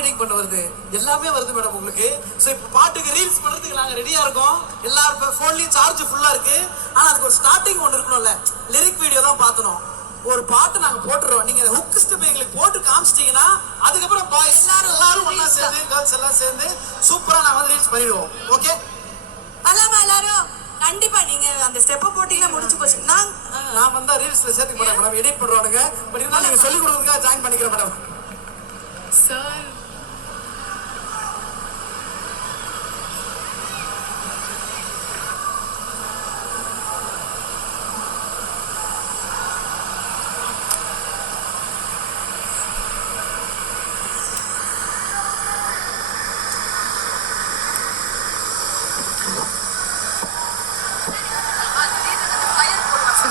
Marketing பண்ண வருது, எல்லாமே வருது மேடம் உங்களுக்கு. ஸோ இப்போ பாட்டுக்கு ரீல்ஸ் பண்ணுறதுக்கு நாங்கள் ரெடியாக இருக்கோம். எல்லாரும் ஃபோன்லேயும் சார்ஜ் ஃபுல்லாக இருக்கு. ஆனால் அதுக்கு ஒரு ஸ்டார்டிங் ஒன்று இருக்கணும்ல, லிரிக் வீடியோ தான் பார்த்தணும். ஒரு பாட்டு நாங்கள் போட்டுறோம், நீங்கள் ஹுக் ஸ்டெப் எங்களுக்கு போட்டு காமிச்சிட்டிங்கன்னா அதுக்கப்புறம் பாய்ஸ் எல்லாரும் ஒன்றா சேர்ந்து கேர்ள்ஸ் எல்லாம் சேர்ந்து சூப்பராக நாங்கள் வந்து ரீல்ஸ் பண்ணிடுவோம். ஓகே அல்லாமா எல்லாரும் கண்டிப்பா நீங்க அந்த ஸ்டெப்பை போட்டீங்கன்னா முடிச்சு போச்சு. நான் வந்தா ரீல்ஸ்ல சேர்த்துக்க மாட்டேன் மேடம், எடிட் பண்ணுவானுங்க. பட் இருந்தாலும் நீங்க சொல்லி கொடுக்கறதுக்காக ஜாயின் பண்ணிக்கிறேன் madam. Sir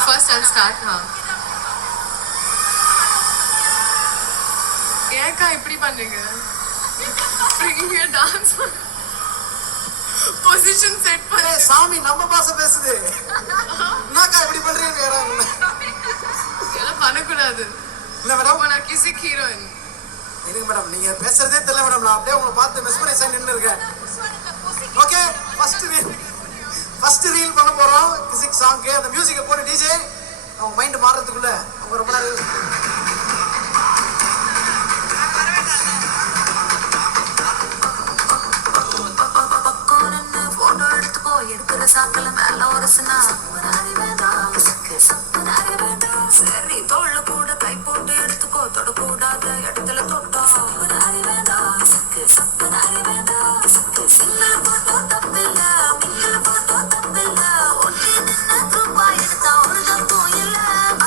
First I'll start now. ஏக்கா இப்படி பண்ணுங்க? நீங்க டான்ஸ் பொசிஷன் செட் பண்ணு. சாமி நம்ம பாச பேசுது. என்னக்கா இப்படி பண்றீங்க? இதெல்லாம் பண்ணக்கூடாது. இல்ல மேடம், நான் கிசிக் ஹீரோயின். இருங்க மேடம், நீங்க பேசுறதே தெரியல மேடம். நான் அப்படியே உங்களை பார்த்து மெஸ்மரைஸ் ஆகி நின்று இருக்கேன். ஓகே, ஃபர்ஸ்ட் ரீல் பண்ண போறோம் கிசிக் சாங்க்கு. அந்த மியூசிக்கை போட்டு டிஜே அவங்க மைண்ட் மாறுறதுக்குள்ள அவங்க ரொம்ப நேரம் போட்டோ எடுத்துக்கோ. எடுக்கிற சாக்கல மேல ஒரு சரி தோல்ல கூட கை போட்டு எடுத்துக்கோ. தொடக்கூடாத இடத்துல தொட்டோ சின்ன போட்டோ தப்பில்ல, மின்னல போட்டோ தப்பில்ல. ஒண்ணு ரூபாய் எடுத்தா ஒரு தப்பும் இல்ல.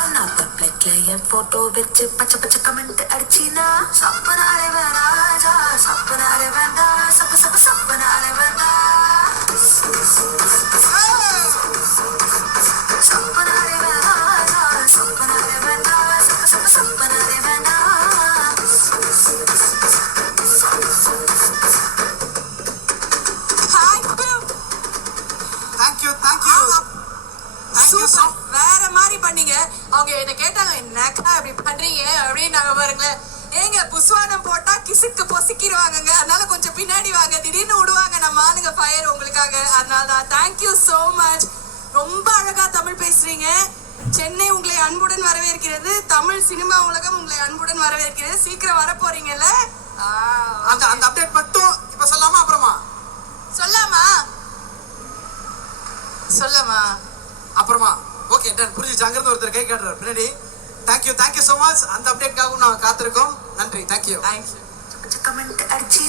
ஆனா பப்ளிக்ல என் போட்டோ வச்சு பச்சை பச்சை கமெண்ட் அடிச்சினா சப்பனாலே வேணாஜா, சப்பனாலே வேண்டா, சப்பனாலே வேண்டா, சப்பனாலே வேணாஜா, சப்பனாலே வேண்டா, சப்பனாலே வேண்டா. வேற மாதிரி பண்ணீங்க. அவங்க என்ன கேட்டாங்க, என்னக்கா இப்படி பண்றீங்க அப்படின்னு. நாங்க பாருங்களேன், ஏங்க புஸ்வானம் போட்டா கிசுக்கு பொசுக்கிடுவாங்க, அதனால கொஞ்சம் பின்னாடி வாங்க, திடீர்னு விடுவாங்க நம்ம ஆளுங்க ஃபயர் உங்களுக்காக. அதனால தான் தேங்க்யூ சோ மச். ரொம்ப அழகா தமிழ் பேசுறீங்க. சென்னை உங்களை அன்புடன் வரவேற்கிறது. தமிழ் சினிமா உலகம் உங்களை அன்புடன் வரவேற்கிறது. சீக்கிரம் வர போறீங்கல்ல? அந்த அப்டேட் மட்டும் இப்ப சொல்லாமா அப்புறமா சொல்லாமா அப்புறமா? ஓகே டன், புரிஞ்சுச்சு. அங்கிருந்து ஒருத்தர் கை காட்டுறாரு பின்னாடி. Thank you so much. அந்த அப்டேட்காகவும் நாங்கள் காத்திருக்கோம். நன்றி, தேங்க்யூ. கமெண்ட் அடிச்சு